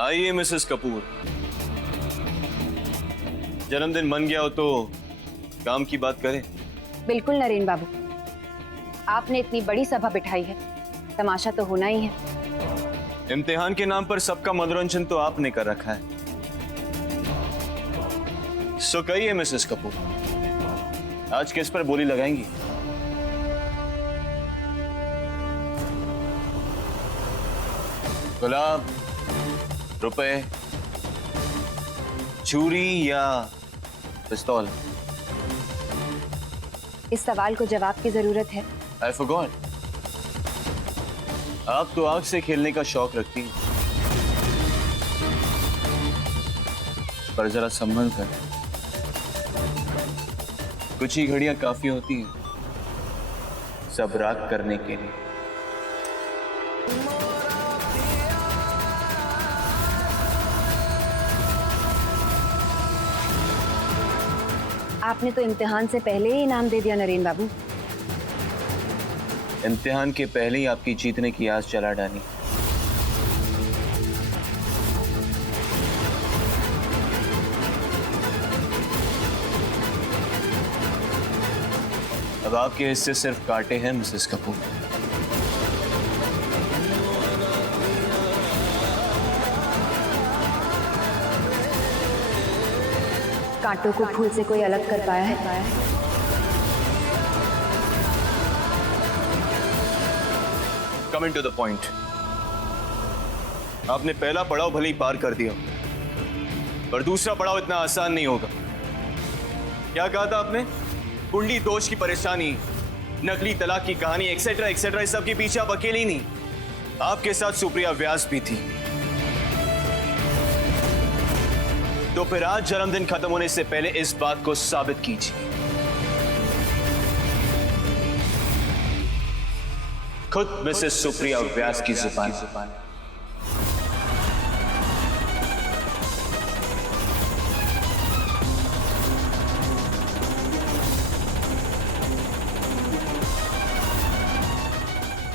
आइए मिसेस कपूर, जन्मदिन मन गया हो तो काम की बात करें। बिल्कुल नरेन बाबू, आपने इतनी बड़ी सभा बिठाई है, तमाशा तो होना ही है। इम्तिहान के नाम पर सबका मनोरंजन तो आपने कर रखा है। सो कहिए मिसेस कपूर, आज किस पर बोली लगाएंगी? गुलाब, रुपए, चूड़ी या पिस्तौल? इस सवाल को जवाब की जरूरत है। I forgot. आप तो आग से खेलने का शौक रखती हैं, पर जरा संभल कर। कुछ ही घड़ियां काफी होती हैं सब राग करने के लिए। आपने तो इम्तिहान से पहले ही इनाम दे दिया नरेन बाबू। इम्तिहान के पहले ही आपकी जीतने की आस जला डाली। अब आपके हिस्से सिर्फ कांटे हैं मिसेस कपूर। कांटों को फूल से कोई अलग कर पाया है? कमिंग टू द पॉइंट, आपने पहला पड़ाव भले ही पार कर दिया, पर दूसरा पड़ाव इतना आसान नहीं होगा। क्या कहा था आपने? कुंडली दोष की परेशानी, नकली तलाक की कहानी, एक्सेट्रा एक्सेट्रा, इस सब के पीछे आप अकेली नहीं, आपके साथ सुप्रिया व्यास भी थी। तो फिर आज जन्मदिन खत्म होने से पहले इस बात को साबित कीजिए। खुद मिसेस सुप्रिया व्यास की जुबान।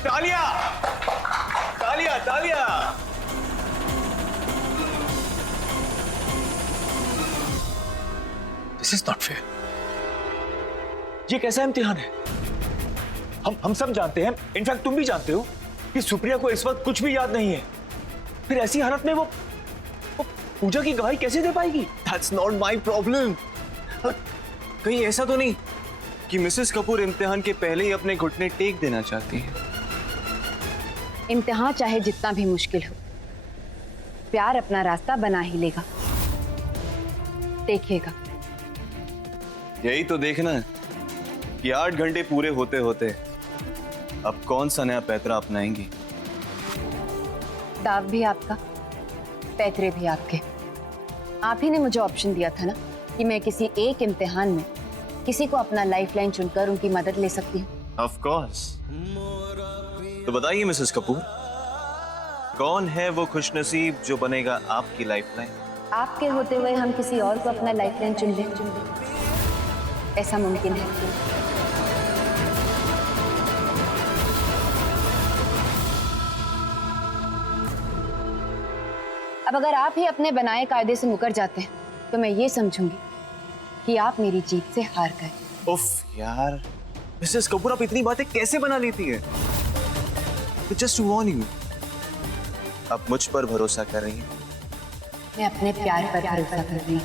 तालियां, तालियां, तालियां। This is not fair. ये कैसा इम्तिहान है? हम सब जानते हैं, इनफैक्ट तुम भी जानते हो कि सुप्रिया को इस वक्त कुछ भी याद नहीं है। फिर ऐसी हालत में वो पूजा की गवाही कैसे दे पाएगी? That's not my problem. कहीं ऐसा तो नहीं कि मिसेस कपूर इम्तिहान के पहले ही अपने घुटने टेक देना चाहती है? इम्तिहान चाहे जितना भी मुश्किल हो, प्यार अपना रास्ता बना ही लेगा। देखिएगा। यही तो देखना है कि 8 घंटे पूरे होते होते अब कौन सा नया पैतरा अपनाएंगी। दाव भी आपका, पैतरे भी आपके। आप ही ने मुझे ऑप्शन दिया था ना कि मैं किसी एक इम्तिहान में किसी को अपना लाइफलाइन चुनकर उनकी मदद ले सकती हूँ। Of course. तो बताइए मिसेस कपूर, कौन है वो खुशनसीब जो बनेगा आपकी लाइफलाइन? आपके होते हुए हम किसी और को अपना लाइफलाइन चुन लें, ऐसा मुमकिन है? अब अगर आप ही अपने बनाए कायदे से मुकर जाते हैं तो मैं ये समझूंगी कि आप मेरी जीत से हार गए। उफ यार, मिसेस कपूर आप इतनी बातें कैसे बना लेती है? जस्ट टू वॉर्न यू, आप मुझ पर भरोसा कर रही हैं? मैं अपने प्यार पर भरोसा कर रही हूँ।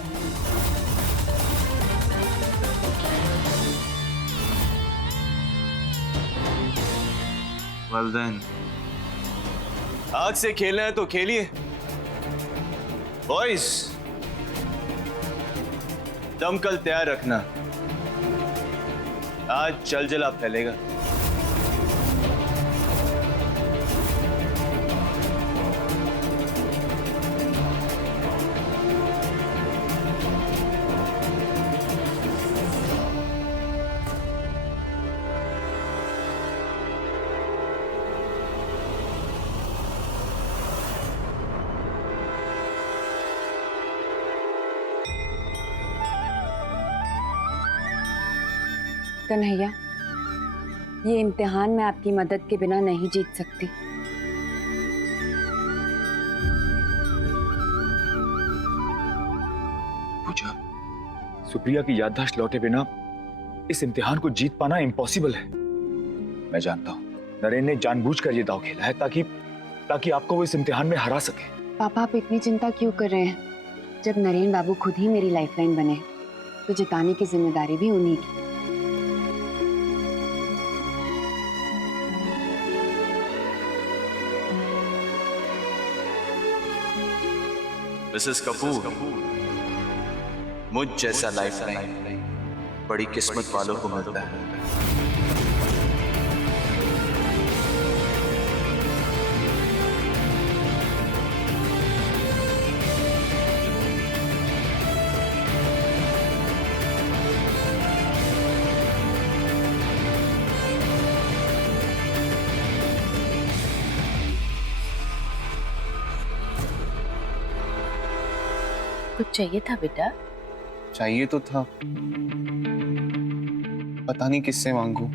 Well then, आग से खेलना है तो खेलिए बॉयज। दमकल तैयार रखना, आज जलजला फैलेगा। कन्हैया, ये इम्तिहान मैं आपकी मदद के बिना नहीं जीत सकती। सुप्रिया की याददाश्त लौटे बिना इस इम्तिहान को जीत पाना इम्पॉसिबल है। मैं जानता हूं नरेन ने जानबूझकर ये दांव खेला है ताकि आपको वो इस इम्तिहान में हरा सके। पापा आप इतनी चिंता क्यों कर रहे हैं? जब नरेन बाबू खुद ही मेरी लाइफलाइन बने तो जिताने की जिम्मेदारी भी उन्हीं की। मिसेस कपूर, मुझ जैसा लाइफलाइन बड़ी किस्मत वालों को मिलता है। कुछ चाहिए था बेटा? चाहिए तो था, पता नहीं किससे मांगू।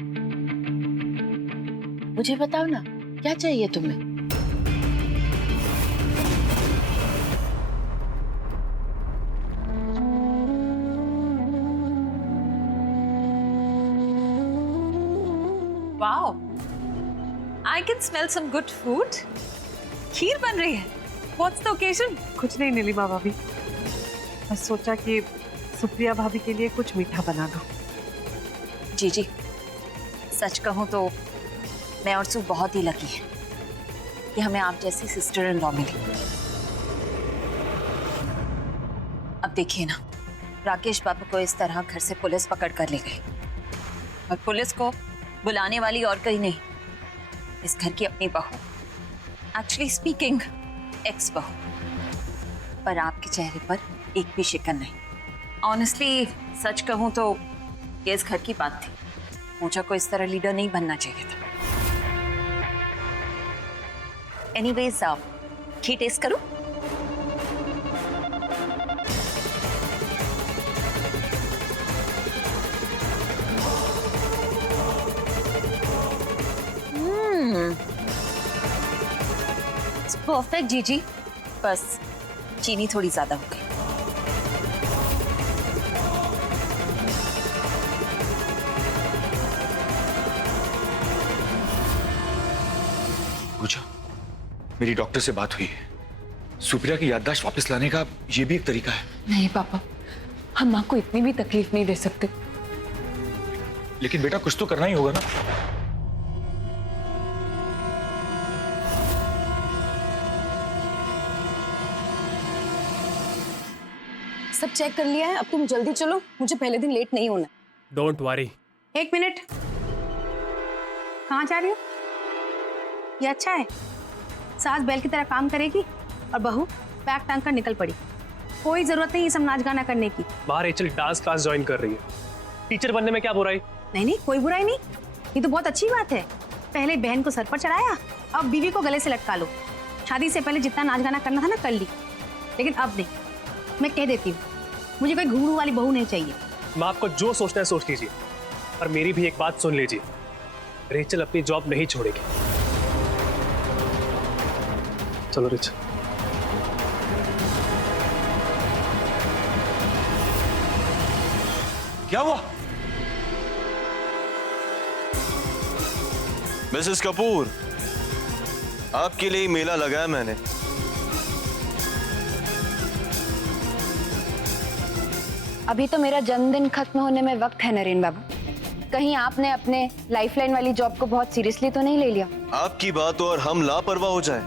मुझे बताओ ना, क्या चाहिए तुम्हें? Wow, I can smell some good food. खीर बन रही है। What's the occasion? कुछ नहीं नीलिमा भाभी, बस सोचा कि सुप्रिया भाभी के लिए कुछ मीठा बना दो। जी जी, सच कहूँ तो मैं और सू बहुत ही लकी है कि हमें आप जैसी सिस्टर इन लॉ मिली। अब देखिए ना, राकेश बाबू को इस तरह घर से पुलिस पकड़ कर ले गई और पुलिस को बुलाने वाली और कोई नहीं, इस घर की अपनी बहू, एक्चुअली स्पीकिंग एक्स बहू। पर आपके चेहरे पर एक भी शिकन नहीं। ऑनेस्टली सच कहूं तो ये इस घर की बात थी, पूजा को इस तरह लीडर नहीं बनना चाहिए था। एनीवेज, आप घी टेस्ट करो। परफेक्ट जीजी, बस चीनी थोड़ी ज्यादा हो गई। पूजा, मेरी डॉक्टर से बात हुई है। सुप्रिया की याददाश्त वापस लाने का ये भी एक तरीका है। नहीं पापा, हम माँ को इतनी भी तकलीफ नहीं दे सकते। लेकिन बेटा कुछ तो करना ही होगा ना। सब चेक कर लिया है, अब तुम जल्दी चलो, मुझे पहले दिन लेट नहीं होना। Don't worry. एक मिनट, कहाँ जा रही हो? ये अच्छा है, सास बैल की तरह काम करेगी और बहू बैग टांग कर निकल पड़ी। कोई जरूरत नहीं ये सब नाच गाना करने की। बाहर रेचल डांस क्लास ज्वाइन कर रही है, टीचर बनने में क्या बुराई? नहीं नहीं, कोई बुराई नहीं, ये तो बहुत अच्छी बात है। पहले बहन को सर पर चढ़ाया, अब बीवी को गले से लटका लो। शादी से पहले जितना नाच गाना करना था ना कर ली, लेकिन अब नहीं। मैं कह देती हूँ, मुझे कोई घूंघरू वाली बहू नहीं चाहिए। मैं आपको जो सोचना है सोच लीजिए, पर मेरी भी एक बात सुन लीजिए, रेचल अपनी जॉब नहीं छोड़ेगी। चलो रेचल। क्या हुआ? मिसेस कपूर, आपके लिए ही मेला लगाया मैंने। अभी तो मेरा जन्मदिन खत्म होने में वक्त है नरेन बाबू, कहीं आपने अपने लाइफलाइन वाली जॉब को बहुत सीरियसली तो नहीं ले लिया? आपकी बात और हम लापरवाह हो जाए,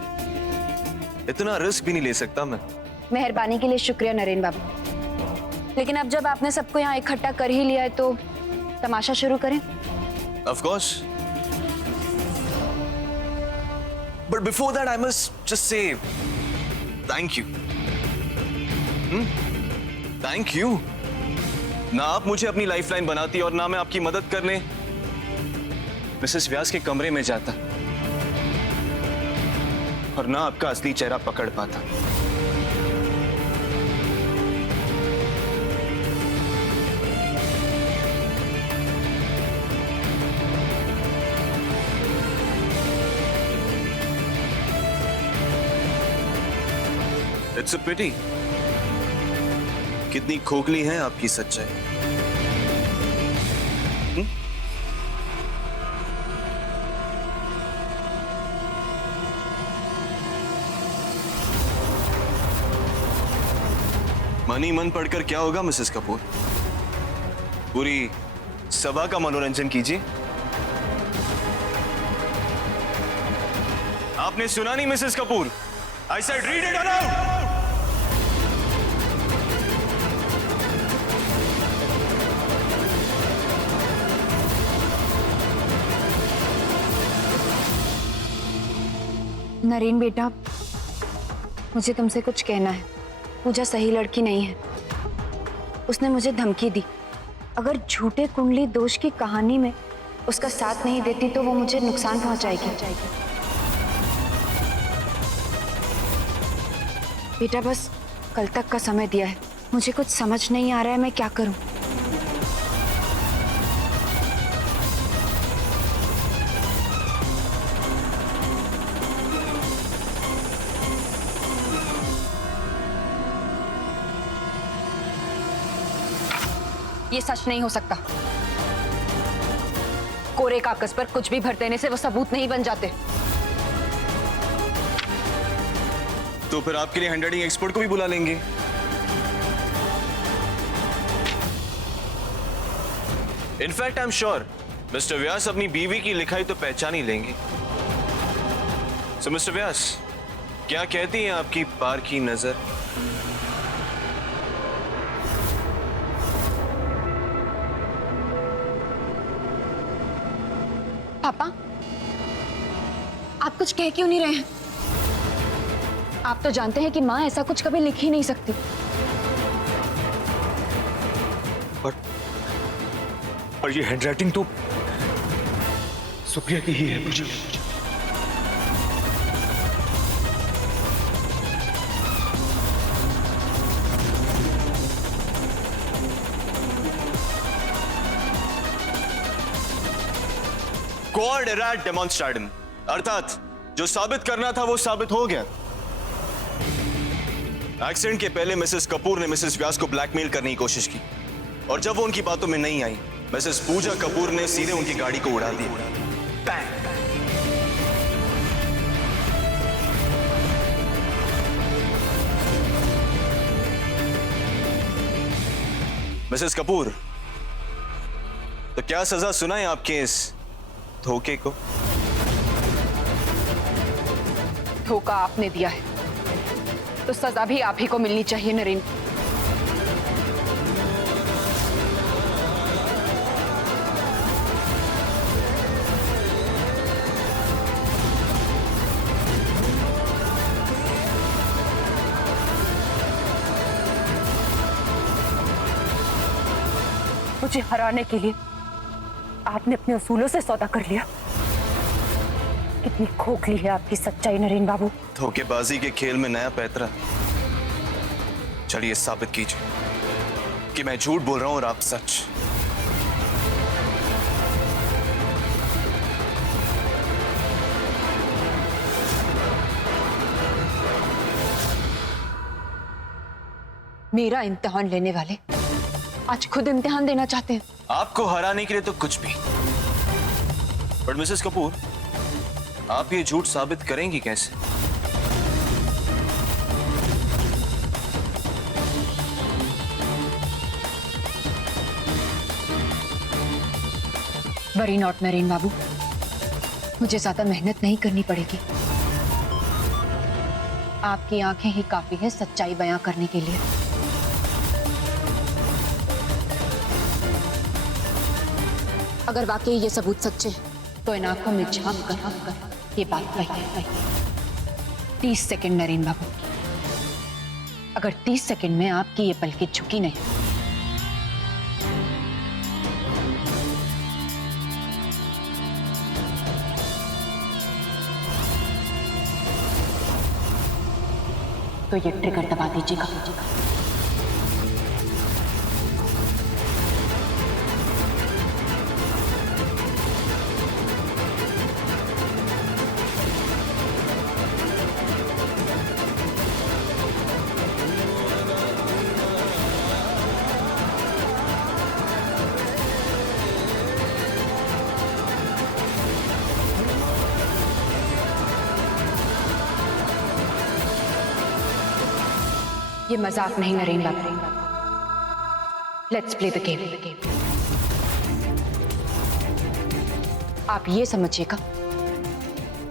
इतना रिस्क भी नहीं ले सकता मैं। मेहरबानी के लिए शुक्रिया नरेन बाबू, लेकिन अब जब आपने सबको यहाँ इकट्ठा कर ही लिया है तो तमाशा शुरू करें। Of course. But before that, I must just say thank you. Thank you. ना आप मुझे अपनी लाइफलाइन बनाती और ना मैं आपकी मदद करने मिसेस व्यास के कमरे में जाता और ना आपका असली चेहरा पकड़ पाता। It's a pity. कितनी खोखली है आपकी सच्चाई। मन ही मन पढ़कर क्या होगा मिसेस कपूर? पूरी सभा का मनोरंजन कीजिए। आपने सुना नहीं Mrs Kapoor? I said read it aloud. Naren बेटा, मुझे तुमसे कुछ कहना है। पूजा सही लड़की नहीं है। उसने मुझे धमकी दी, अगर झूठे कुंडली दोष की कहानी में उसका साथ नहीं देती तो वो मुझे नुकसान पहुंचाएगी। बेटा बस कल तक का समय दिया है, मुझे कुछ समझ नहीं आ रहा है मैं क्या करूं। ये सच नहीं हो सकता। कोरे कागज पर कुछ भी भर देने से वो सबूत नहीं बन जाते। तो फिर आपके लिए हैंडराइटिंग एक्सपर्ट को भी बुला लेंगे। In fact I am sure mister Vyas अपनी बीवी की लिखाई तो पहचान ही लेंगे। सो मिस्टर व्यास, क्या कहती है आपकी पार की नजर? पापा, आप कुछ कह क्यों नहीं रहे हैं? आप तो जानते हैं कि माँ ऐसा कुछ कभी लिख ही नहीं सकती। पर ये हैंडराइटिंग तो सुप्रिया की ही है पूजा। क्वाड एराट डेमोन्स्ट्रेटम, अर्थात जो साबित करना था वो साबित हो गया। एक्सीडेंट के पहले मिसेस कपूर ने मिसेस व्यास को ब्लैकमेल करने की कोशिश की और जब वो उनकी बातों में नहीं आई, मिसेस पूजा कपूर ने सीधे उनकी गाड़ी को उड़ा दिया। बैंग। मिसेस कपूर, तो क्या सजा सुनाए आपके इस धोखे को? धोखा आपने दिया है तो सजा भी आप ही को मिलनी चाहिए नरेन। मुझे हराने के लिए आपने अपने उसूलों से सौदा कर लिया। कितनी खोखली है आपकी सच्चाई नरेन बाबू। धोखेबाजी के खेल में नया पैतरा। चलिए साबित कीजिए कि मैं झूठ बोल रहा हूं और आप सच। मेरा इम्तिहान लेने वाले आज खुद इम्तिहान देना चाहते हैं। आपको हराने के लिए तो कुछ भी। पर मिसेस कपूर, आप ये झूठ साबित करेंगी कैसे? वरी नॉट नरेन बाबू, मुझे ज्यादा मेहनत नहीं करनी पड़ेगी। आपकी आंखें ही काफी है सच्चाई बयां करने के लिए। अगर वाकई ये सबूत सच्चे हैं तो इन आंखों में झांक कर ये बात कही। 30 सेकंड नरेन बाबू, अगर 30 सेकंड में आपकी ये पलकें झुकी नहीं तो ये ट्रिगर दबा दीजिएगा। ये मजाक नहीं Naren babu. Let's play the game. आप ये समझिएगा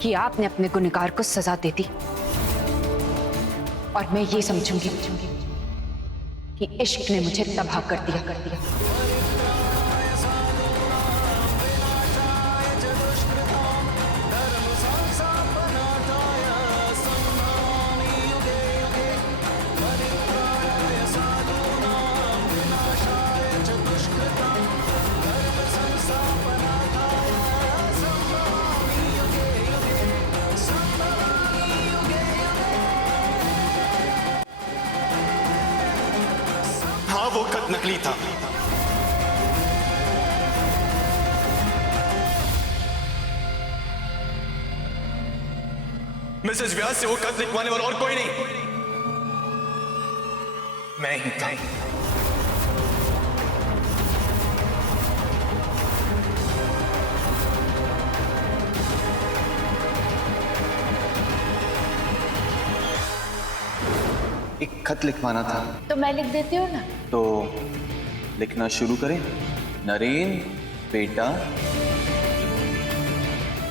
कि आपने अपने गुनहगार को सजा दे दी और मैं ये समझूंगी कि इश्क ने मुझे तबाह कर दिया। हाँ, वो खत नकली था। मिसेस व्यास से वो खत लिखवाने वाला और कोई नहीं, मैं ही था। एक खत लिखवाना था तो मैं लिख देती हूँ ना। तो लिखना शुरू करें। नरेन बेटा,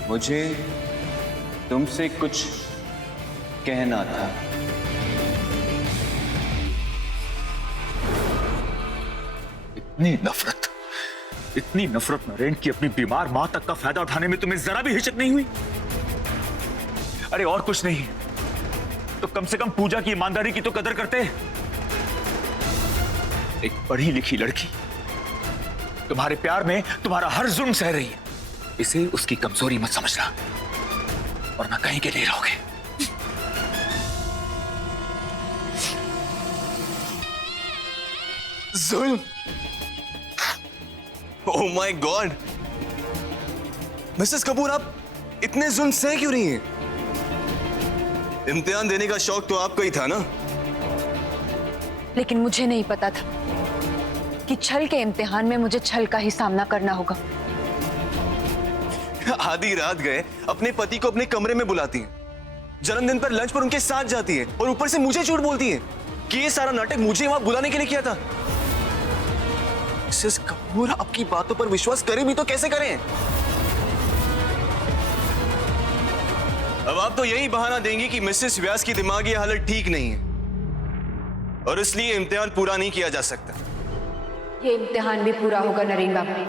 मुझे तुमसे कुछ कहना था। इतनी नफरत नरेन की अपनी बीमार मां तक का फायदा उठाने में तुम्हें जरा भी हिचक नहीं हुई? अरे और कुछ नहीं तो कम से कम पूजा की ईमानदारी की तो कदर करते। एक पढ़ी लिखी लड़की तुम्हारे प्यार में तुम्हारा हर जुल्म सह रही है, इसे उसकी कमजोरी मत समझना वरना कहीं के लिए रहोगे। जुल्म? Oh my God, Mrs Kapoor आप इतने जुल्म सह क्यों रही हैं? इम्तिहान देने का शौक तो आपको ही था ना? लेकिन मुझे नहीं पता था कि छल के इम्तिहान में मुझे छल का ही सामना करना होगा। आधी रात गए अपने पति को अपने कमरे में बुलाती हैं, जन्मदिन पर लंच पर उनके साथ जाती है और ऊपर से मुझे झूठ बोलती है कि ये सारा नाटक मुझे वहां बुलाने के लिए किया था। मिसेस कपूर आपकी बातों पर विश्वास करें भी तो कैसे करें? अब आप तो यही बहाना देंगी कि मिसेस व्यास की दिमागी हालत ठीक नहीं है और इसलिए इम्तिहान पूरा नहीं किया जा सकता। ये इम्तिहान भी पूरा होगा नरेन बाबू।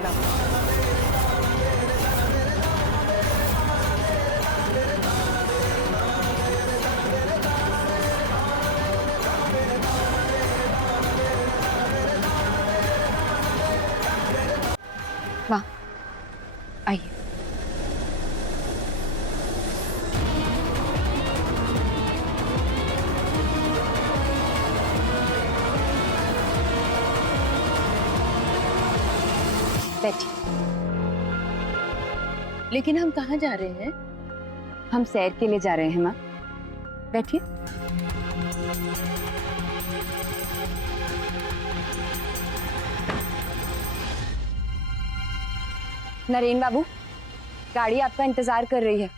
माँ आइए। बैठिए। लेकिन हम कहाँ जा रहे हैं? हम सैर के लिए जा रहे हैं माँ, बैठिए। नरेन बाबू, गाड़ी आपका इंतजार कर रही है।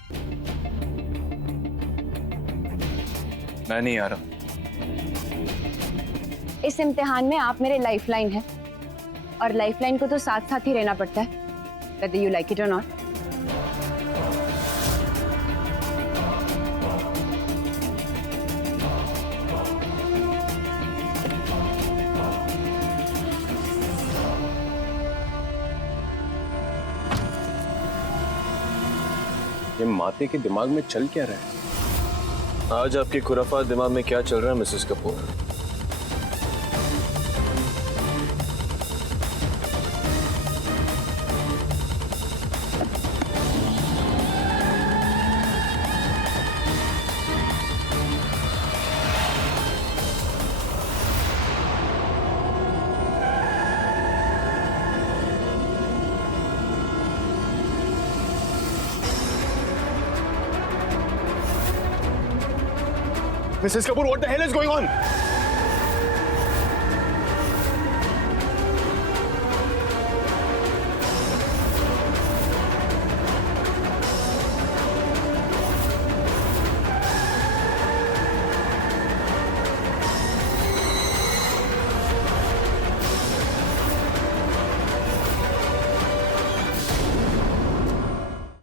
मैं नहीं आ रहा। इस इम्तिहान में आप मेरे लाइफलाइन हैं और लाइफलाइन को तो साथ साथ ही रहना पड़ता है, whether you like it or not। ये माते के दिमाग में चल क्या रहा है? आज आपके खुराफात दिमाग में क्या चल रहा है Mrs Kapoor? Mrs. Kapoor, what the hell is going on?